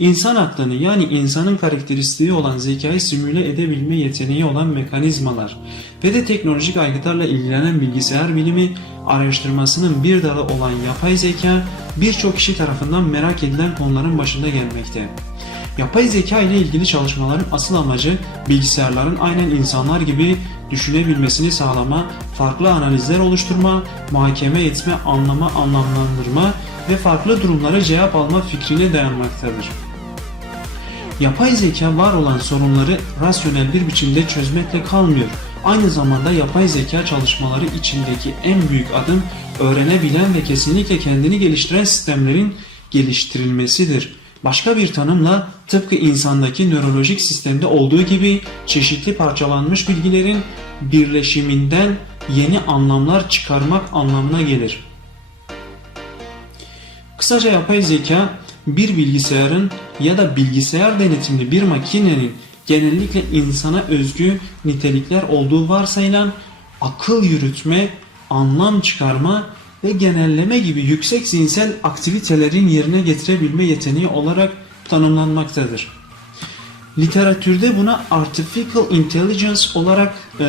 insan aklını yani insanın karakteristiği olan zekayı simüle edebilme yeteneği olan mekanizmalar ve de teknolojik aygıtlarla ilgilenen bilgisayar bilimi araştırmasının bir dalı olan yapay zeka birçok kişi tarafından merak edilen konuların başında gelmekte. Yapay zeka ile ilgili çalışmaların asıl amacı bilgisayarların aynen insanlar gibi düşünebilmesini sağlama, farklı analizler oluşturma, muhakeme etme, anlama, anlamlandırma ve farklı durumlara cevap alma fikrine dayanmaktadır. Yapay zeka var olan sorunları rasyonel bir biçimde çözmekle kalmıyor. Aynı zamanda yapay zeka çalışmaları içindeki en büyük adım öğrenebilen ve kesinlikle kendini geliştiren sistemlerin geliştirilmesidir. Başka bir tanımla tıpkı insandaki nörolojik sistemde olduğu gibi çeşitli parçalanmış bilgilerin birleşiminden yeni anlamlar çıkarmak anlamına gelir. Kısaca yapay zeka bir bilgisayarın ya da bilgisayar denetimli bir makinenin genellikle insana özgü nitelikler olduğu varsayılan akıl yürütme, anlam çıkarma ve genelleme gibi yüksek zihinsel aktivitelerin yerine getirebilme yeteneği olarak tanımlanmaktadır. Literatürde buna artificial intelligence olarak e,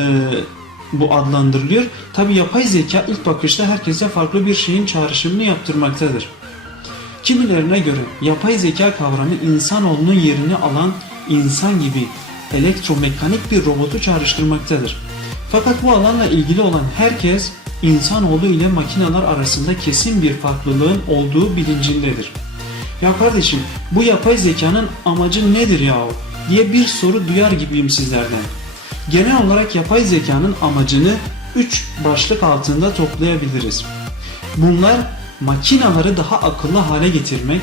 bu adlandırılıyor. Tabi yapay zeka ilk bakışta herkese farklı bir şeyin çağrışımını yaptırmaktadır. Kimilerine göre yapay zeka kavramı insanoğlunun yerini alan insan gibi elektromekanik bir robotu çağrıştırmaktadır. Fakat bu alanla ilgili olan herkes insanoğlu ile makineler arasında kesin bir farklılığın olduğu bilincindedir. Ya kardeşim bu yapay zekanın amacı nedir yahu diye bir soru duyar gibiyim sizlerden. Genel olarak yapay zekanın amacını 3 başlık altında toplayabiliriz. Bunlar makinaları daha akıllı hale getirmek,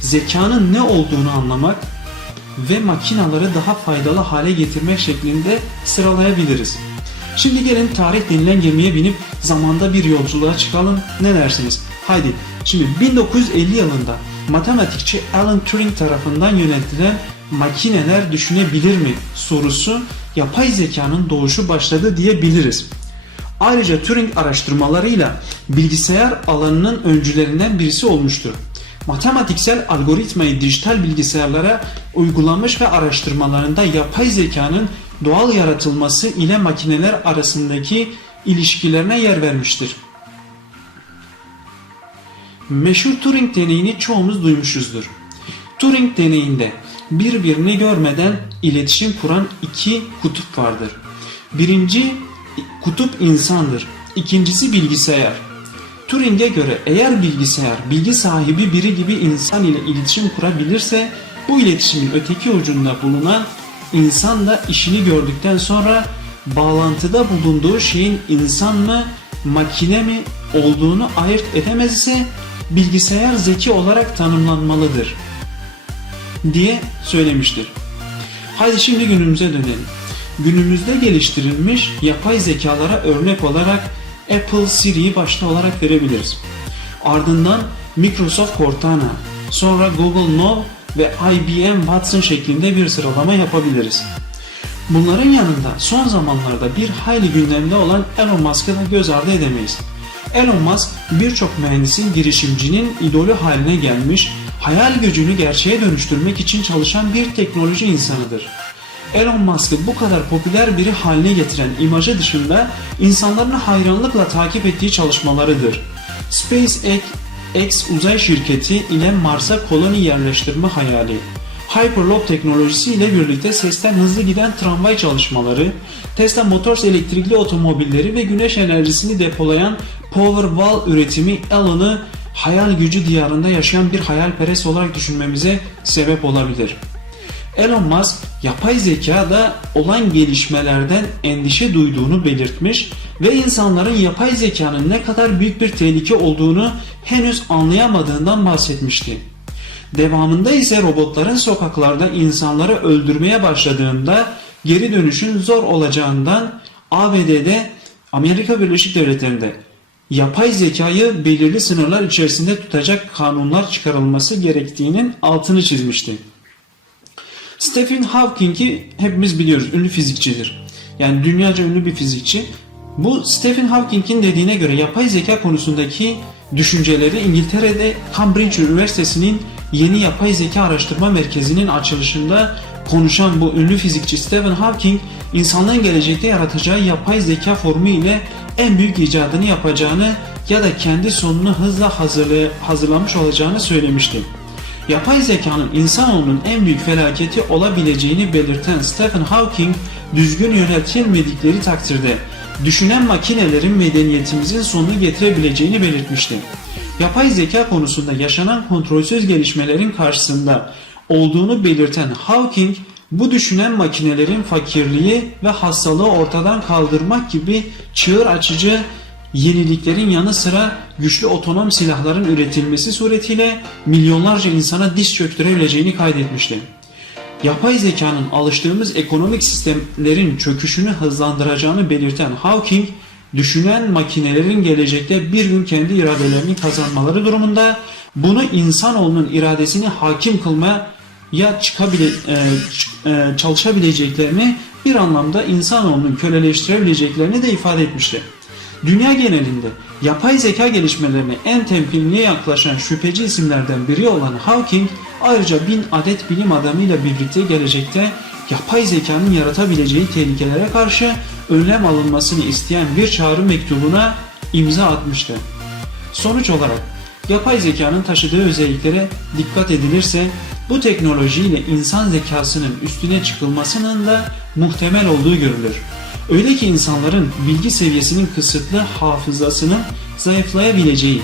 zekanın ne olduğunu anlamak ve makinaları daha faydalı hale getirmek şeklinde sıralayabiliriz. Şimdi gelin tarih denilen gemiye binip zamanda bir yolculuğa çıkalım. Ne dersiniz? Haydi. Şimdi 1950 yılında matematikçi Alan Turing tarafından yönetilen makineler düşünebilir mi sorusu yapay zekanın doğuşu başladı diyebiliriz. Ayrıca Turing araştırmalarıyla bilgisayar alanının öncülerinden birisi olmuştur. Matematiksel algoritmayı dijital bilgisayarlara uygulamış ve araştırmalarında yapay zekanın doğal yaratılması ile makineler arasındaki ilişkilerine yer vermiştir. Meşhur Turing deneyini çoğumuz duymuşuzdur. Turing deneyinde birbirini görmeden iletişim kuran iki kutup vardır. Birinci kutup insandır. İkincisi bilgisayar. Turing'e göre eğer bilgisayar bilgi sahibi biri gibi insan ile iletişim kurabilirse bu iletişimin öteki ucunda bulunan insan da işini gördükten sonra bağlantıda bulunduğu şeyin insan mı makine mi olduğunu ayırt edemez ise bilgisayar zeki olarak tanımlanmalıdır diye söylemiştir. Haydi şimdi günümüze dönelim. Günümüzde geliştirilmiş yapay zekalara örnek olarak Apple Siri'yi başta olarak verebiliriz. Ardından Microsoft Cortana, sonra Google Now ve IBM Watson şeklinde bir sıralama yapabiliriz. Bunların yanında son zamanlarda bir hayli gündemde olan Elon Musk'ı da göz ardı edemeyiz. Elon Musk birçok mühendisin girişimcinin idolü haline gelmiş, hayal gücünü gerçeğe dönüştürmek için çalışan bir teknoloji insanıdır. Elon Musk'ı bu kadar popüler biri haline getiren imajı dışında insanların hayranlıkla takip ettiği çalışmalarıdır. SpaceX uzay şirketi ile Mars'a koloni yerleştirme hayali, Hyperloop teknolojisi ile birlikte sesten hızlı giden tramvay çalışmaları, Tesla Motors elektrikli otomobilleri ve güneş enerjisini depolayan Powerwall üretimi Elon'ı hayal gücü diyarında yaşayan bir hayalperest olarak düşünmemize sebep olabilir. Elon Musk yapay zekada olan gelişmelerden endişe duyduğunu belirtmiş ve insanların yapay zekanın ne kadar büyük bir tehlike olduğunu henüz anlayamadığından bahsetmişti. Devamında ise robotların sokaklarda insanları öldürmeye başladığında geri dönüşün zor olacağından ABD'de Amerika Birleşik Devletleri'nde yapay zekayı belirli sınırlar içerisinde tutacak kanunlar çıkarılması gerektiğinin altını çizmişti. Stephen Hawking'i hepimiz biliyoruz. Ünlü fizikçidir. Yani dünyaca ünlü bir fizikçi. Bu Stephen Hawking'in dediğine göre yapay zeka konusundaki düşünceleri İngiltere'de Cambridge Üniversitesi'nin yeni yapay zeka araştırma merkezinin açılışında konuşan bu ünlü fizikçi Stephen Hawking, insanlığın gelecekte yaratacağı yapay zeka formu ile en büyük icadını yapacağını ya da kendi sonunu hızla hazırlamış olacağını söylemişti. Yapay zekanın insanoğlunun en büyük felaketi olabileceğini belirten Stephen Hawking, düzgün yönetilmedikleri takdirde düşünen makinelerin medeniyetimizin sonunu getirebileceğini belirtmişti. Yapay zeka konusunda yaşanan kontrolsüz gelişmelerin karşısında olduğunu belirten Hawking, bu düşünen makinelerin fakirliği ve hastalığı ortadan kaldırmak gibi çığır açıcı yeniliklerin yanı sıra güçlü otonom silahların üretilmesi suretiyle milyonlarca insana diz çöktürebileceğini kaydetmişti. Yapay zekanın alıştığımız ekonomik sistemlerin çöküşünü hızlandıracağını belirten Hawking, düşünen makinelerin gelecekte bir gün kendi iradelerini kazanmaları durumunda bunu insanoğlunun iradesini hakim kılmaya çıkabile, e, e, çalışabileceklerini bir anlamda insanoğlunun köleleştirebileceklerini de ifade etmişti. Dünya genelinde yapay zeka gelişmelerine en temkinli yaklaşan şüpheci isimlerden biri olan Hawking ayrıca bin adet bilim adamıyla birlikte gelecekte yapay zekanın yaratabileceği tehlikelere karşı önlem alınmasını isteyen bir çağrı mektubuna imza atmıştı. Sonuç olarak yapay zekanın taşıdığı özelliklere dikkat edilirse bu teknolojiyle insan zekasının üstüne çıkılmasının da muhtemel olduğu görülür. Öyle ki insanların bilgi seviyesinin kısıtlı hafızasının zayıflayabileceği,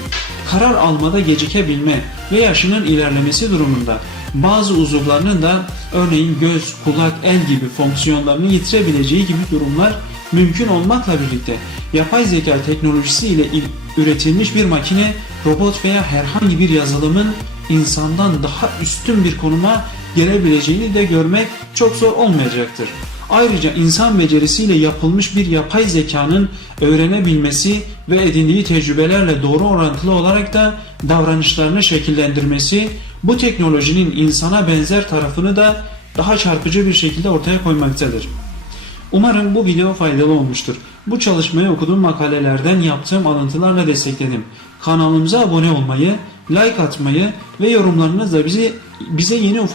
karar almada gecikebilme ve yaşının ilerlemesi durumunda bazı uzuvlarının da örneğin göz, kulak, el gibi fonksiyonlarını yitirebileceği gibi durumlar mümkün olmakla birlikte yapay zeka teknolojisi ile il- üretilmiş bir makine, robot veya herhangi bir yazılımın insandan daha üstün bir konuma gelebileceğini de görmek çok zor olmayacaktır. Ayrıca insan becerisiyle yapılmış bir yapay zekanın öğrenebilmesi ve edindiği tecrübelerle doğru orantılı olarak da davranışlarını şekillendirmesi bu teknolojinin insana benzer tarafını da daha çarpıcı bir şekilde ortaya koymaktadır. Umarım bu video faydalı olmuştur. Bu çalışmayı okuduğum makalelerden yaptığım alıntılarla destekledim. Kanalımıza abone olmayı, like atmayı ve yorumlarınızla bizi bize yeni ufuk